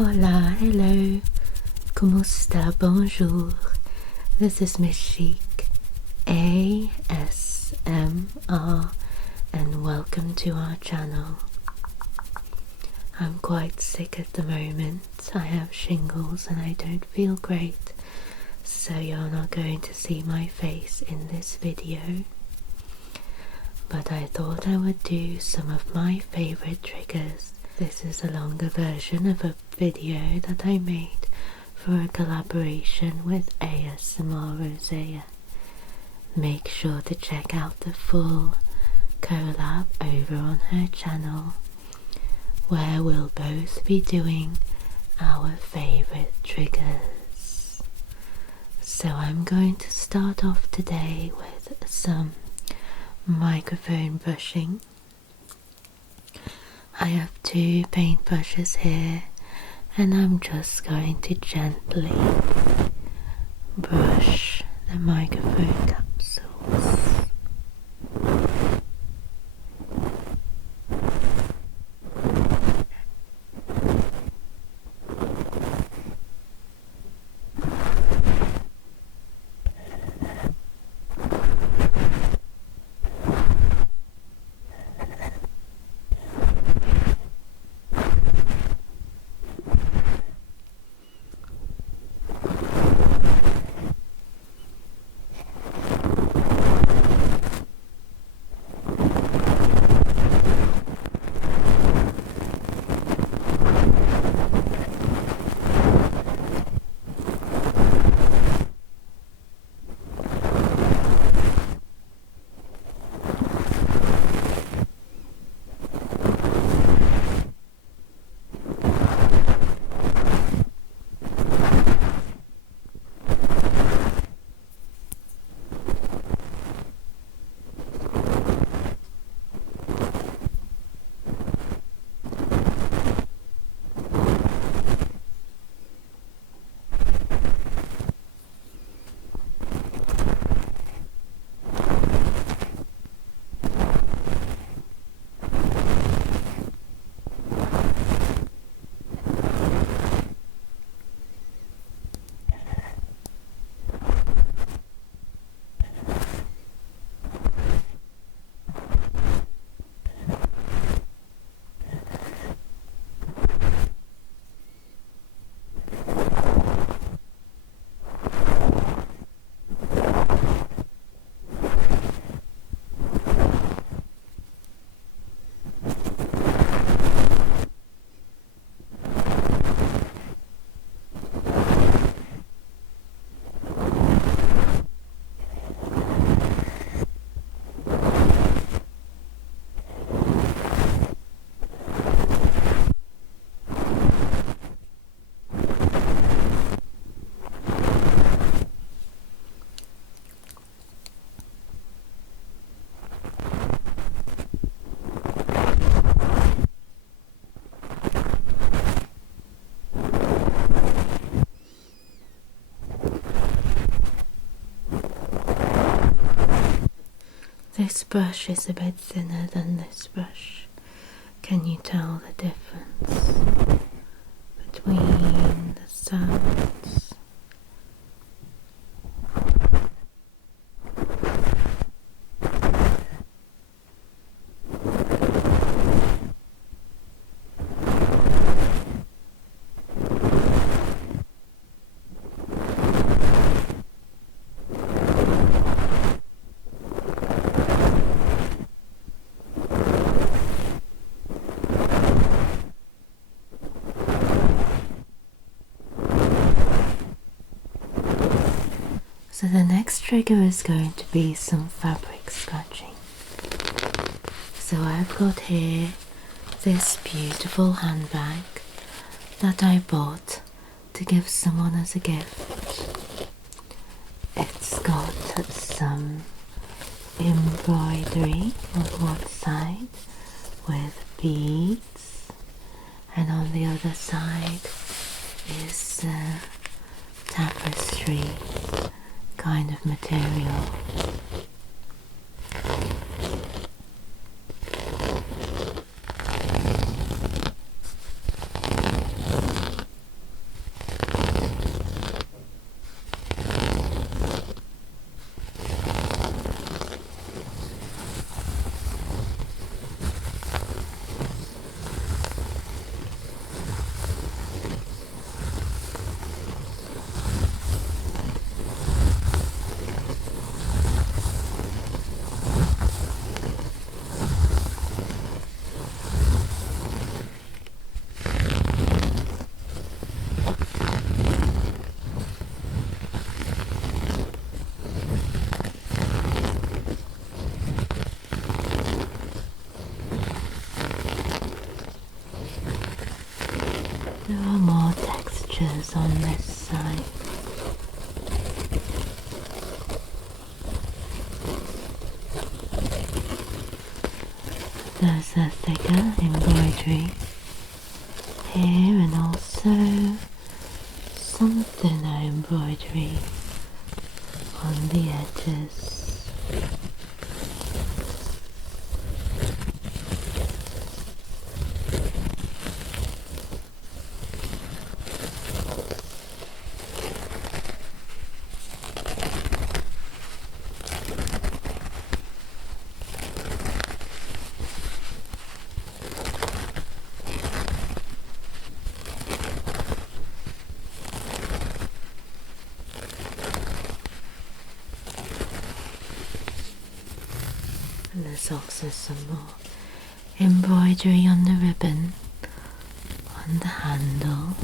Hola, hello, ¿cómo está? Bonjour. This is Misschic ASMR and welcome to our channel. I'm quite sick at the moment. I have shingles and I don't feel great, so you're not going to see my face in this video. But I thought I would do some of my favorite triggers. This is a longer version of a video that I made for a collaboration with ASMR Rosea. Make sure to check out the full collab over on her channel, where we'll both be doing our favorite triggers. So I'm going to start off today with some microphone brushing. I have two paintbrushes here and I'm just going to gently brush the microphone capsules. This brush is a bit thinner than this brush. Can you tell the difference between the sounds? So the next trigger is going to be some fabric scratching. So I've got here this beautiful handbag that I bought to give someone as a gift. It's got some embroidery on one side with beads, and on the other side is tapestry kind of material. There's a thicker embroidery here and also some thinner embroidery on the edges. And there's also some more embroidery on the ribbon, on the handle.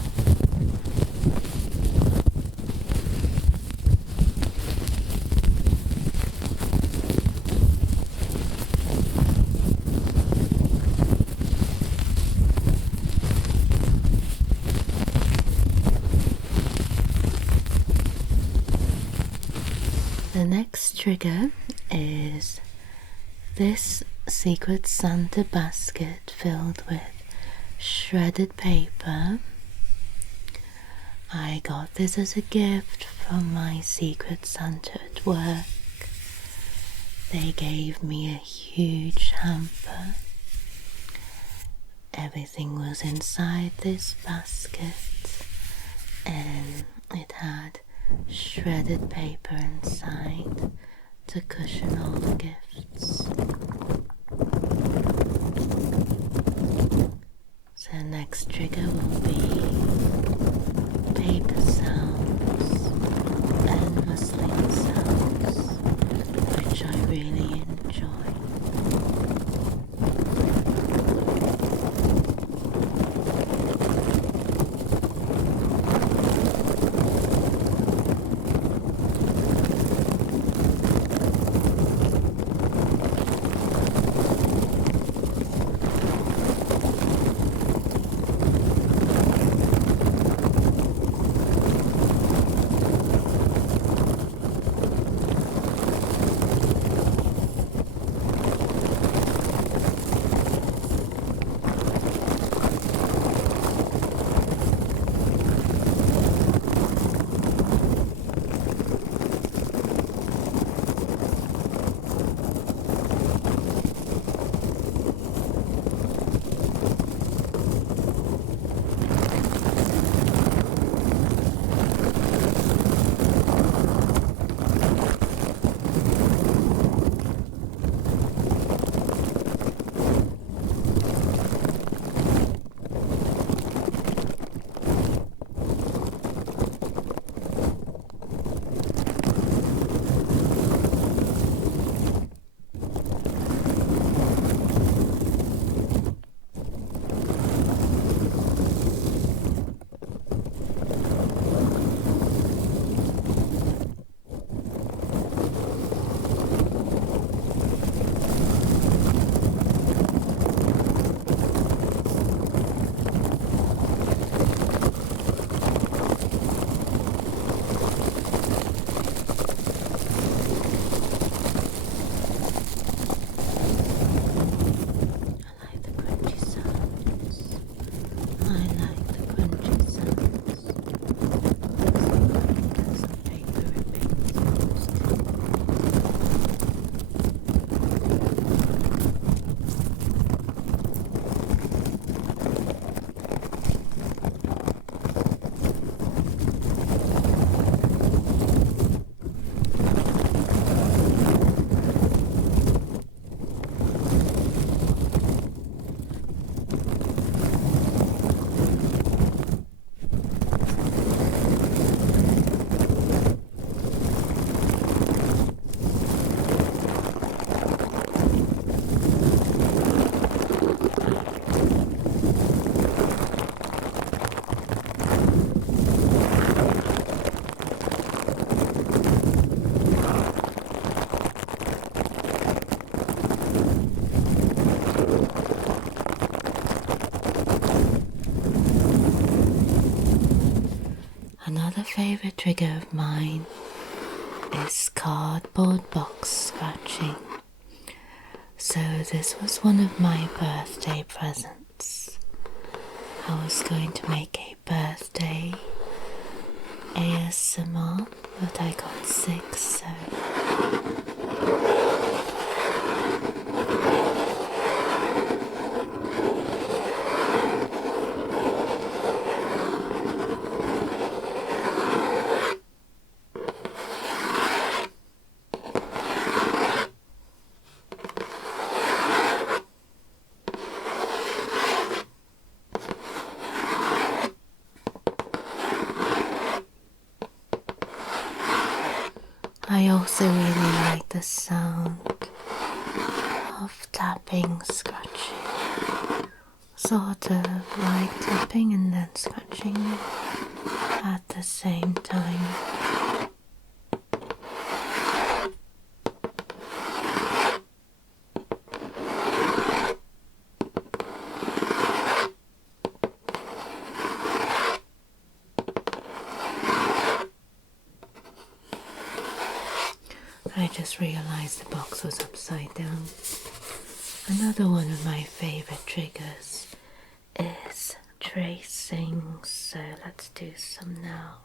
The next trigger is this Secret Santa basket filled with shredded paper. I got this as a gift from my Secret Santa at work. They gave me a huge hamper. Everything was inside this basket and it had shredded paper inside to cushion all the gifts. So next trigger will be paper sounds and rustling sounds, which I really enjoy. favourite trigger of mine is cardboard box scratching. So this was one of my birthday presents. I was going to make a birthday ASMR, but I got sick, so I also really like the sound of tapping, scratching, sort of like tapping and then scratching at the same time. I just realized the box was upside down. Another one of my favorite triggers is tracing, so let's do some now.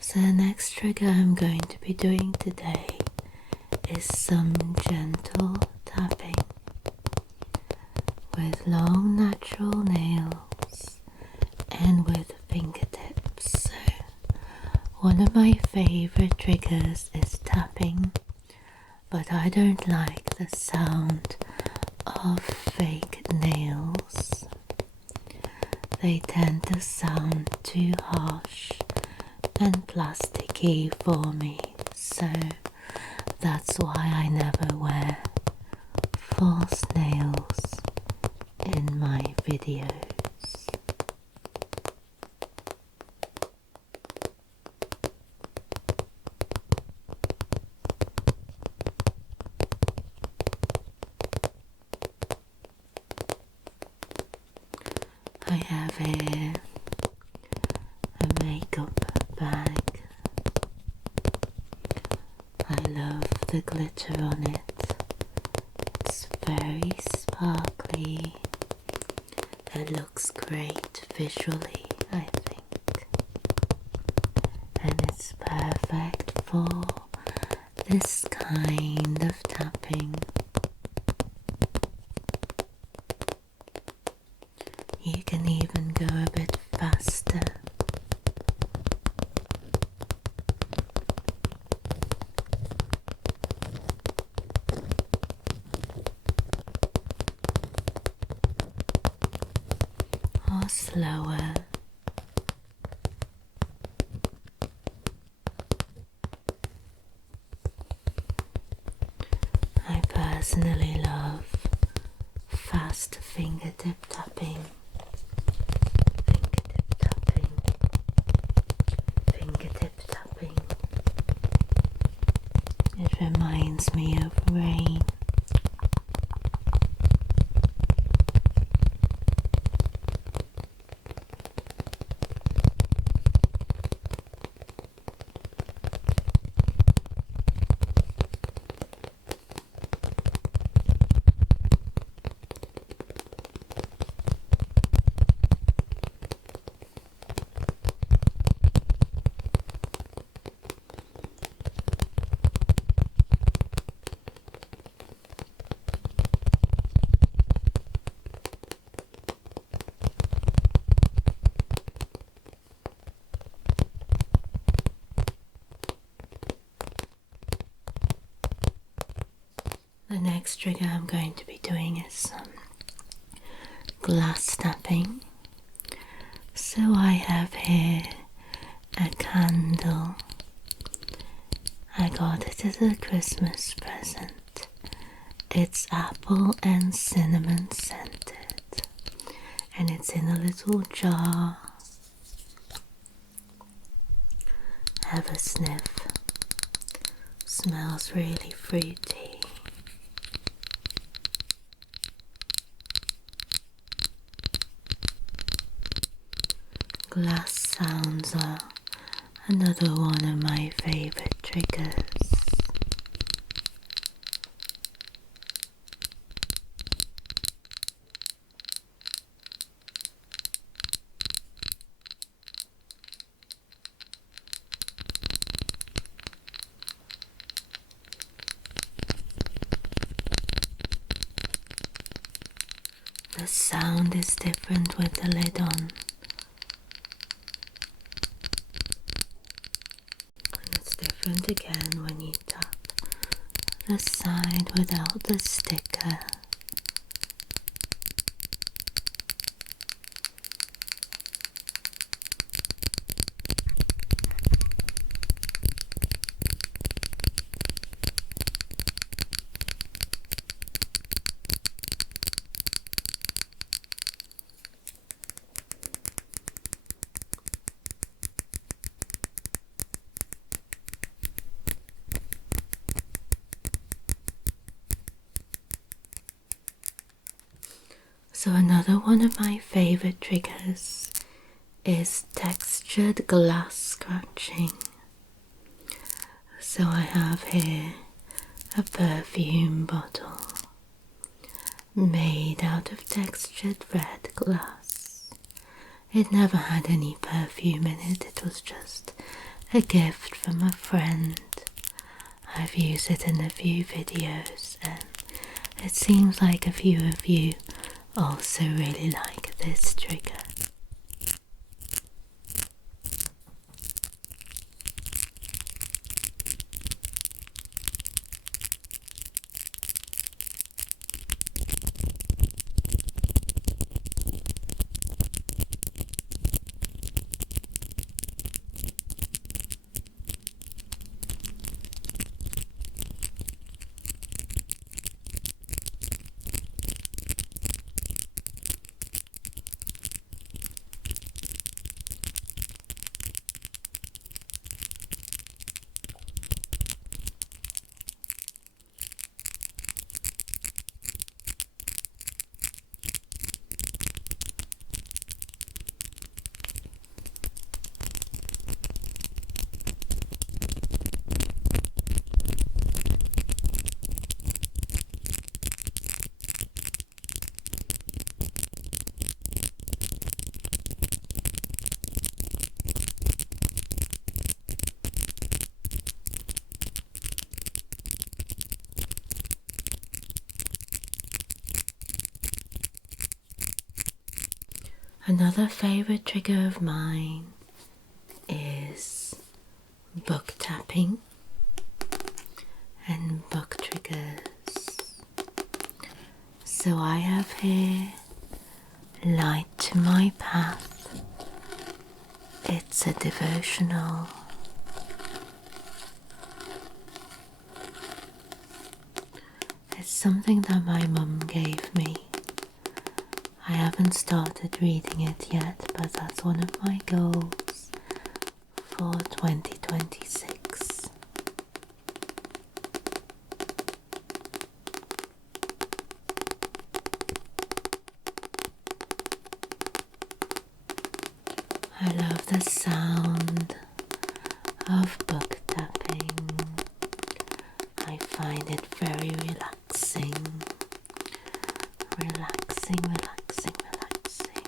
So the next trigger I'm going to be doing today is some gentle tapping with long natural nails and with fingertips. So one of my favorite triggers is tapping, but I don't like the sound of fake nails. They tend to sound too harsh and plasticky for me, so that's why I never wear false nails in my videos. I have a makeup bag. I love the glitter on it. It's very sparkly. It looks great visually, I think. And it's perfect for this kind of tapping. You can even go a bit faster. Or slower. I personally love fast fingertip tapping. Fingertip tapping. It reminds me of rain. The next trigger I'm going to be doing is some glass tapping. So I have here a candle. I got it as a Christmas present It's apple and cinnamon scented, and it's in a little jar. Have a sniff. Smells really fruity. Glass sounds are another one of my favorite triggers. The sound is different with the lid on. And it's different again when you tap the side without the sticker. So another one of my favorite triggers is textured glass scratching. So I have here a perfume bottle made out of textured red glass. It never had any perfume in it, it was just a gift from a friend. I've used it in a few videos and it seems like a few of you also really like this trigger. Another favourite trigger of mine is book tapping and book triggers. So I have here Light to My Path. It's a devotional. It's something that my mum gave me. I haven't started reading it yet, but that's one of my goals for 2026. I love the sound of book tapping. I find it very relaxing. Relaxing, relaxing, relaxing.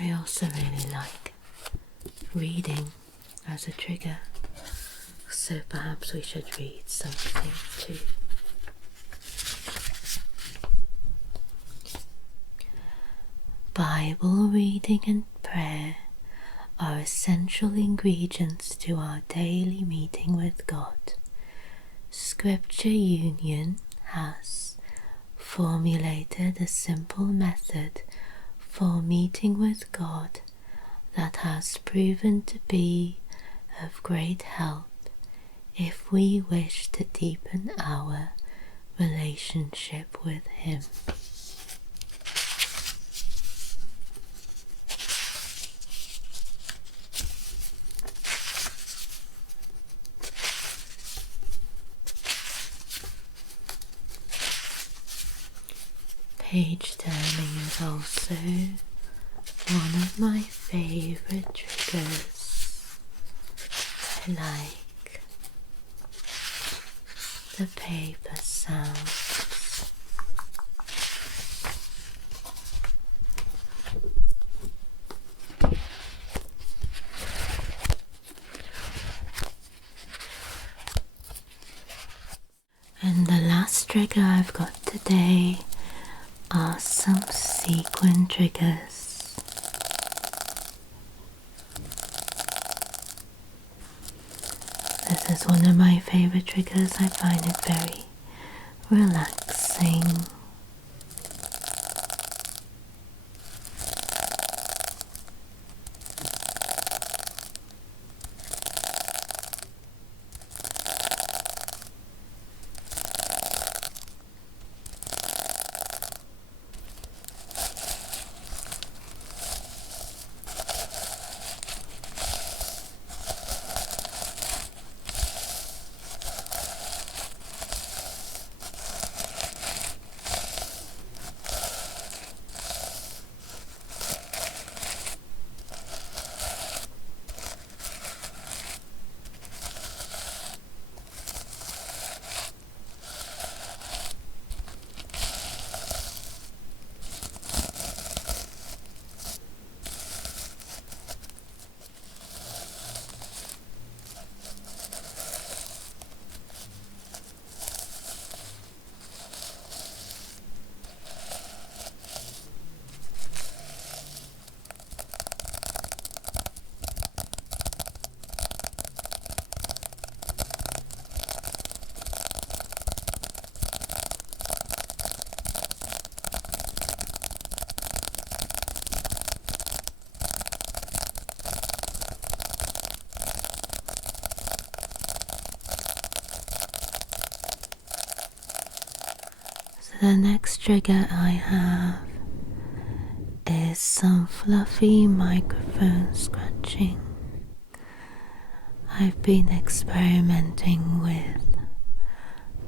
I also really like reading as a trigger, So perhaps we should read something too. Bible reading and prayer are essential ingredients to our daily meeting with God. Scripture Union has formulated a simple method for meeting with God that has proven to be of great help if we wish to deepen our relationship with Him. Page turning is also one of my favourite triggers. I like the paper sounds. And the last trigger I've got today are some sequin triggers. This is one of my favorite triggers. I find it very relaxing. The next trigger I have is some fluffy microphone scratching. I've been experimenting with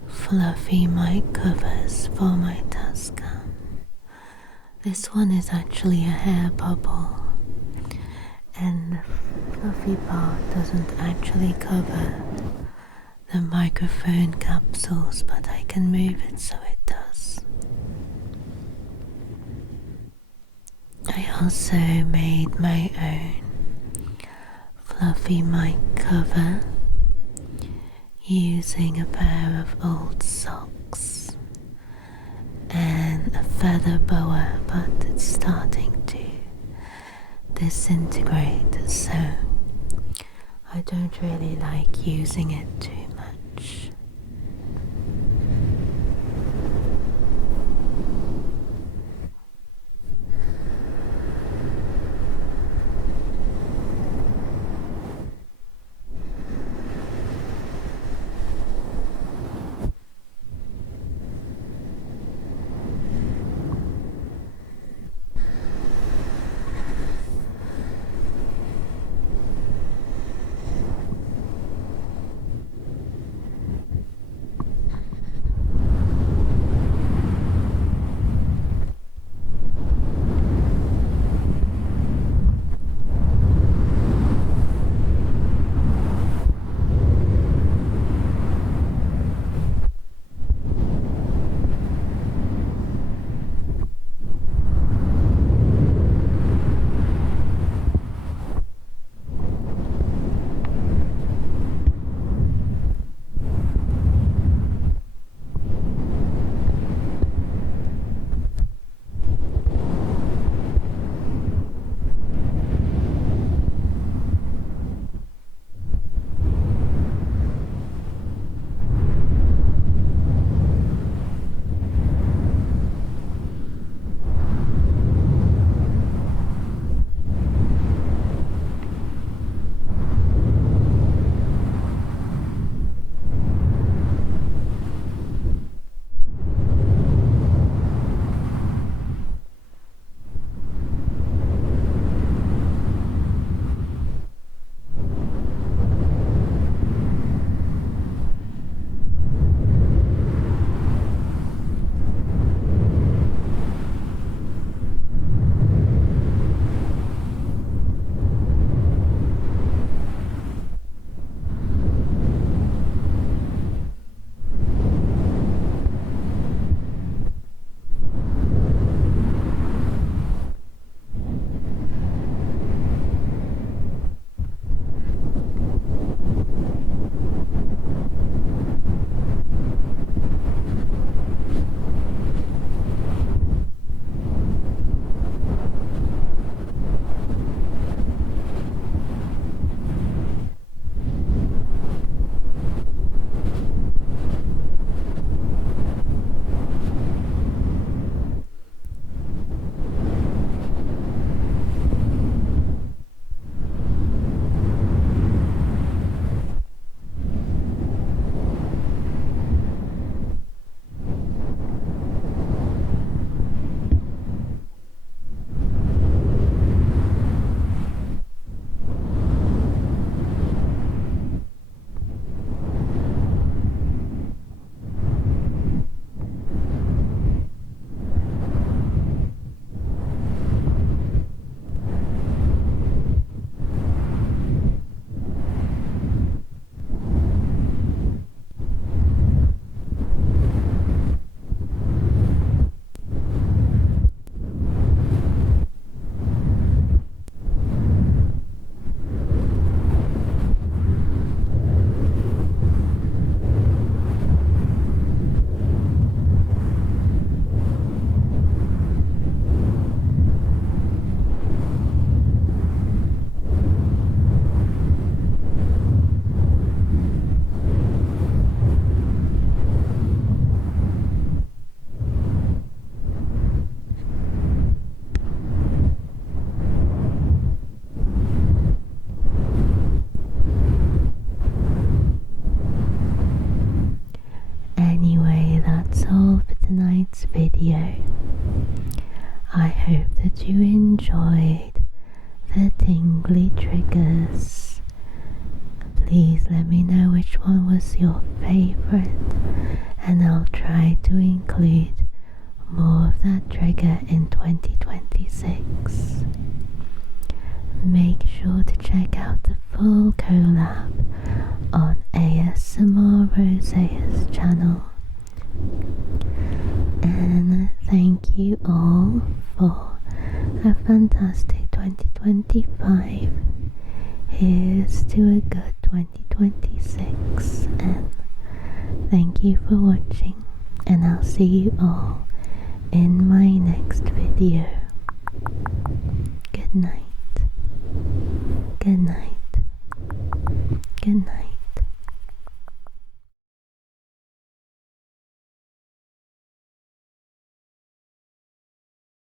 fluffy mic covers for my Tascam. This one is actually a hair bubble, and the fluffy part doesn't actually cover the microphone capsules, but I can move it so it does. I also made my own fluffy mic cover using a pair of old socks and a feather boa, but it's starting to disintegrate, so I don't really like using it too much. tingly triggers. Please let me know which one was your favorite, and I'll try to include more of that trigger in 2026. Make sure to check out the full collab on ASMR Rosea's channel. And thank you all for a fantastic 2025. Here's to a good 2026, and thank you for watching, and I'll see you all in my next video. Good night. Good night. Good night.